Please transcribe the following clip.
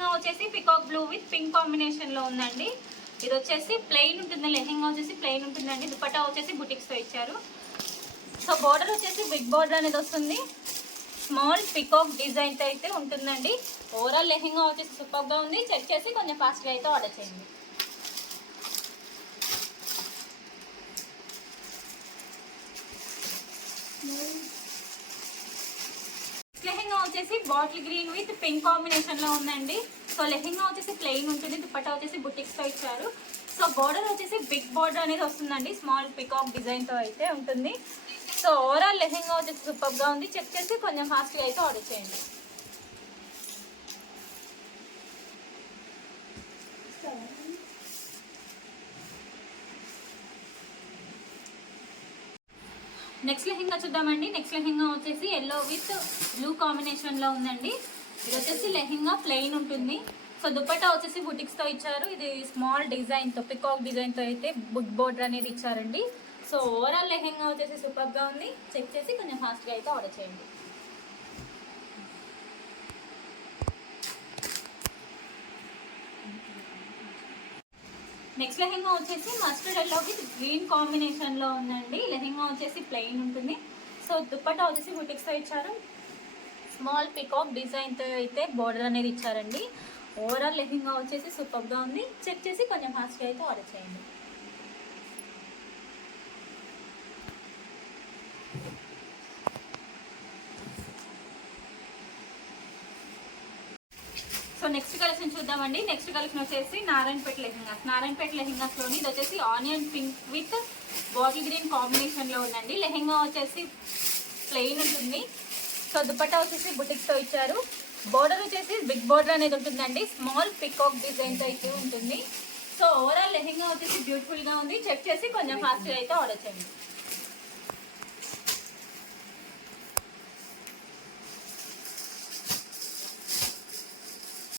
లెహెంగా వచ్చేసి peacock blue with pink combination లో ఉందండి. ఇది వచ్చేసి ప్లెయిన్ ఉంటుంది, లెహెంగా వచ్చేసి ప్లెయిన్ ఉంటుందండి. దుపట్టా వచ్చేసి బుటిక్స్ తో ఇచ్చారు. సో బోర్డర్ వచ్చేసి బిగ్ బోర్డర్ అనేది వస్తుంది. స్మాల్ పికాక్ డిజైన్ తో అయితే ఉంటుందండి. ఓవరాల్ లెహెంగా వచ్చేసి సూపర్ గా ఉంది. చెక్ చేసి కొంచెం ఫాస్ట్ గా అయితే ఆర్డర్ చేయండి. లెహెంగా వచ్చేసి bottle green with pink combination లో ఉందండి. సో లెహెంగా వచ్చేసి ప్లెయిన్ ఉంటుంది, దుపట్టా వచ్చేసి బుటిక్స్ తో ఇచ్చారు. సో బోర్డర్ వచ్చేసి బిగ్ బోర్డర్ అనేది వస్తుందండి. స్మాల్ పికాక్ డిజైన్ తో అయితే ఉంటుంది. సో ఓవరాల్ లెహెంగా వచ్చేసి సూపర్ గా ఉంది. చెక్ చేసి కొంచెం ఫాస్ట్ గా అయితే ఆర్డర్ చేయండి. నెక్స్ట్ లెహెంగా చూద్దామండి. నెక్స్ట్ లెహెంగా వచ్చేసి ఎల్లో విత్ బ్లూ కాంబినేషన్ లో ఉందండి. ఇది వచ్చేసి లెహెంగా ప్లెయిన్ ఉంటుంది. సో దుపట్టా వచ్చేసి బుటిక్స్ తో ఇచ్చారు. ఇది స్మాల్ డిజైన్ తో పికాక్ డిజైన్ తో అయితే బుక్ బోర్డర్ అనేది ఇచ్చారండి. సో ఓవరాల్ లెహెంగా వచ్చేసి సూపర్ గా ఉంది. చెక్ చేసి కొంచెం ఫాస్ట్ గా అయితే ఆర్డర్ చేయండి. నెక్స్ట్ లెహెంగా వచ్చేసి mustard yellow with green combination లో ఉందండి. లెహెంగా వచ్చేసి ప్లెయిన్ ఉంటుంది. సో దుపట్టా వచ్చేసి బుటిక్స్ తో ఇచ్చారు. స్మాల్ పికాక్ డిజైన్ తో అయితే బోర్డర్ అనేది ఇచ్చారండి. ఓవరాల్ లెహెంగా వచ్చేసి సూపర్ గా ఉంది. చెక్ చేసి కొంచెం ఫాస్ట్ గా అయితే ఆర్డర్ చేయండి. సో నెక్స్ట్ కలెక్షన్ చూద్దామండి. నెక్స్ట్ కలెక్షన్ వచ్చేసి నారాయణపేట లెహెంగాస్. నారాయణపేట లెహెంగాస్ లోని ఇది వచ్చేసి onion pink with bottle green combination లో ఉందండి. లెహెంగా వచ్చేసి ప్లెయిన్ ఉంటుంది. సో దుపట్టా వచ్చేసి బుటిక్ తో ఇచ్చారు. బోర్డర్ వచ్చేసి బిగ్ బోర్డర్ అనేది ఉంటుందండి. స్మాల్ పికాక్ డిజైన్ తో అయితే ఉంటుంది. సో ఓవరాల్ లెహెంగా వచ్చేసి బ్యూటిఫుల్ గా ఉంది. చెక్ చేసి కొంచెం ఫాస్ట్ గా అయితే ఆర్డర్ చేయండి.